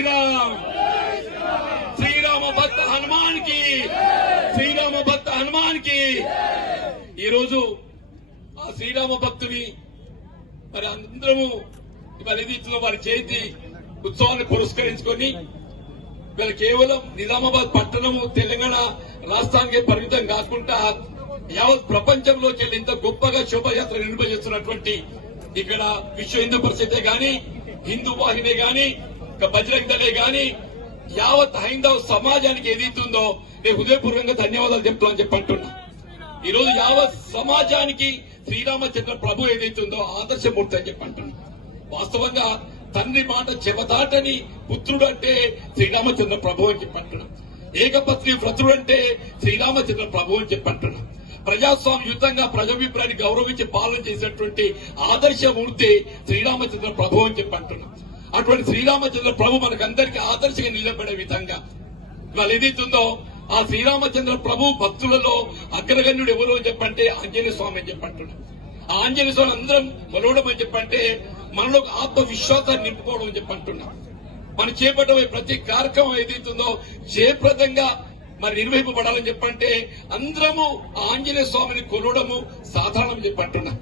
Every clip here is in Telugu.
శ్రీరామ్. శ్రీరామ భక్త హనుమాన్కి శ్రీరామ భక్త హనుమాన్కి ఈరోజు ఆ శ్రీరామ భక్తుని మరి అందరము ఇవాళ వారి జయంతి ఉత్సవాన్ని పురస్కరించుకొని వీళ్ళ కేవలం నిజామాబాద్ పట్టణము తెలంగాణ రాష్ట్రానికి పరిమితం కాకుండా యావత్ ప్రపంచంలోకి వెళ్ళి ఇంత గొప్పగా శోభయాత్ర నిర్వహిస్తున్నటువంటి ఇక్కడ విశ్వ హిందూ పరిషతే గాని హిందూ వాహిని గాని బజరంగ్ దళే గాని యావత్ హైందవ సమాజానికి ఏదైతుందో నేను హృదయపూర్వకంగా ధన్యవాదాలు చెప్తామని చెప్పి అంటున్నా. ఈ రోజు యావత్ సమాజానికి శ్రీరామచంద్ర ప్రభు ఏదైతుందో ఆదర్శమూర్తి అని చెప్పంటున్నా వాస్తవంగా తండ్రి మాట చెబదాటని పుత్రుడు అంటే శ్రీరామచంద్ర ప్రభు అని చెప్పంటున్నా ఏకపత్ని వ్రతుడు అంటే శ్రీరామచంద్ర ప్రభు అని చెప్పంటున్నా అంటున్నా. ప్రజాస్వామ్యుతంగా ప్రజాభిప్రాయాన్ని గౌరవించి పాలన చేసినటువంటి ఆదర్శమూర్తి శ్రీరామచంద్ర ప్రభు అని చెప్పంటున్నా అటువంటి శ్రీరామచంద్ర ప్రభు మనకందరికీ ఆదర్శంగా నిలబడే విధంగా. ఇవాళ ఏదైతుందో ఆ శ్రీరామచంద్ర ప్రభు భక్తులలో అగ్రగణ్యుడు ఎవరు అని చెప్పంటే ఆంజనేయ స్వామి అని చెప్పంటున్నాడు. ఆ ఆంజనేయ స్వామి అందరం కొలవడం అని చెప్పంటే మనలో ఆత్మవిశ్వాసాన్ని నింపుకోవడం అని చెప్పంటున్నాం మనం చేపట్టబోయే ప్రతి కార్యక్రమం ఏదైతుందో జయప్రదంగా మరి నిర్వహింపబడాలని చెప్పంటే అందరము ఆంజనేయ స్వామిని కొలవడము సాధారణం చెప్పంటున్నా.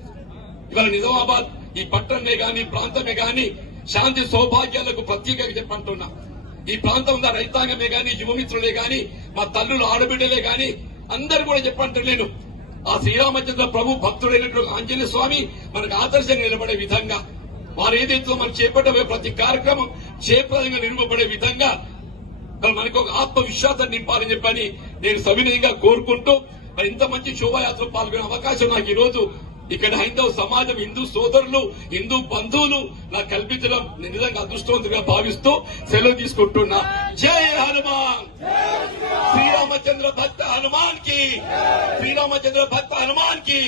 ఇవాళ నిజామాబాద్ ఈ పట్టణమే గాని ప్రాంతమే గాని శాంతి సౌభాగ్యాలకు ప్రత్యేకంగా చెప్పంటున్నా ఈ ప్రాంతంలో రైతాంగమే గాని యువమిత్రులే గాని మా తల్లులు ఆడబిడ్డలే గాని అందరు కూడా చెప్పంటలేను. ఆ శ్రీరామచంద్ర ప్రభు భక్తుడైనటువంటి ఆంజనేయ స్వామి మనకు ఆదర్శంగా నిలబడే విధంగా వారు ఏదైతే మనం చేపట్టబోయే ప్రతి కార్యక్రమం చేపదంగా నిర్వహబడే విధంగా మనకు ఒక ఆత్మవిశ్వాసం నింపాలని చెప్పని నేను సవినయంగా కోరుకుంటూ మరి ఇంత మంచి శోభాయాత్ర పాల్గొనే అవకాశం నాకు ఈ రోజు ఇక్కడ హైందవ సమాజం హిందూ సోదరులు హిందూ బంధువులు నాకు కల్పించడం నేను నిజంగా అదృష్టవంతుగా భావిస్తూ సెలవు తీసుకుంటున్నా. జై హనుమాన్! శ్రీరామచంద్ర భక్త హనుమాన్కి శ్రీరామచంద్ర భక్త హనుమాన్కి